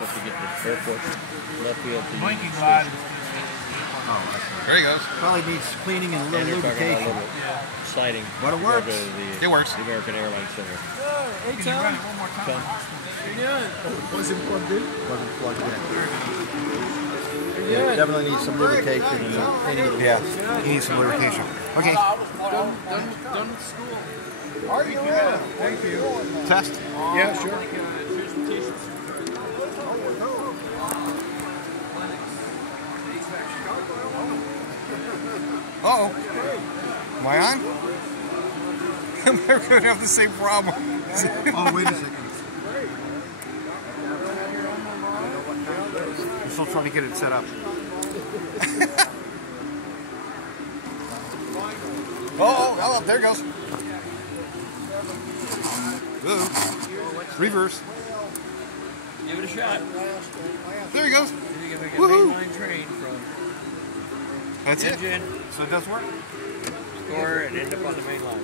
Supposed to get the airport left field to Blinking light. There he goes. Probably needs cleaning and a little they're talking about a lubrication. little sighting. But it works. It works. The American Airlines Center. Hey, can you run it one more time? Wasn't plugged in? Wasn't plugged in. Yeah, definitely needs some lubrication and cleaning of the Yeah, he needs some lubrication. Okay. Done with school. Thank you. Test. Yeah, sure. Uh-oh. Am I on? We're going to have the same problem. Oh, wait a second. I'm still trying to get it set up. Oh, there it goes. Ooh. Reverse. Give it a shot. There he goes. You're going to make a Woohoo. mainline train from That's it. engine, So it does work. score, and end up on the main line.